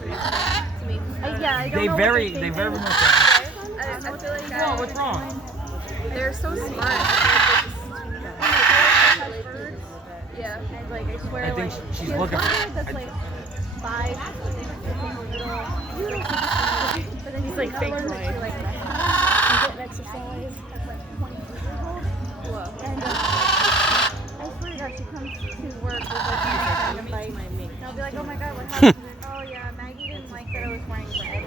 to me. Yeah, I don't They know very what they're much. I feel like Oh, what's wrong? they're so smart. Yeah. And like I swear, I think like she's there's looking one for- bird that's like 5, but then he's like fake like get exercise. That's like 20 years old. Whoa. And I swear to God, she comes to work with like a bite. And I'll be like, oh my God, what happened? She's like, oh yeah, Maggie didn't like that I was wearing red.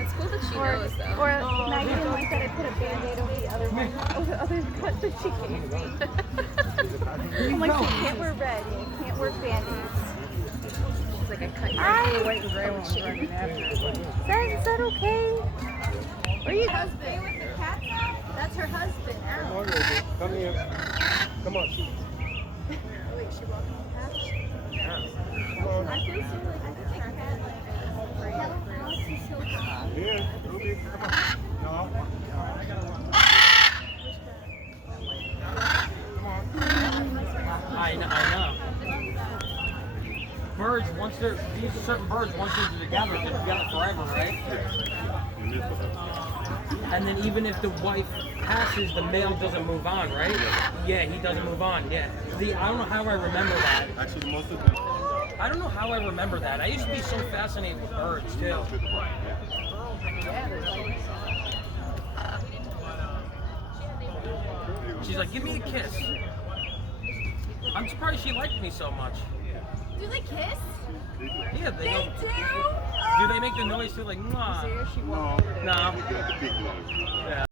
It's cool that she knows though. Or Maggie didn't like that I put a band-aid over the other one, over the other cut that she gave me. I'm like, you can't wear red, you can't wear band-aids. It's like a cut. White and gray one running after. Is that okay? Are you husband with the cat now? That's her husband. Ow. Come here. Come on. Oh wait, she walked past. Come on. I feel so like I think her cat like she's so hot. Here, Ruby. Come on. No. I know. Birds, these certain birds, once they're together, they're together forever, right? And then even if the wife passes, the male doesn't move on, right? Yeah, he doesn't move on, yeah. I don't know how I remember that. Actually, most of them. I don't know how I remember that. I used to be so fascinated with birds, too. She's like, give me a kiss. I'm surprised she liked me so much. Do they kiss? Yeah, they do. do? Do they make the noise too, like, mwah? No. No. We got the big ones. Yeah.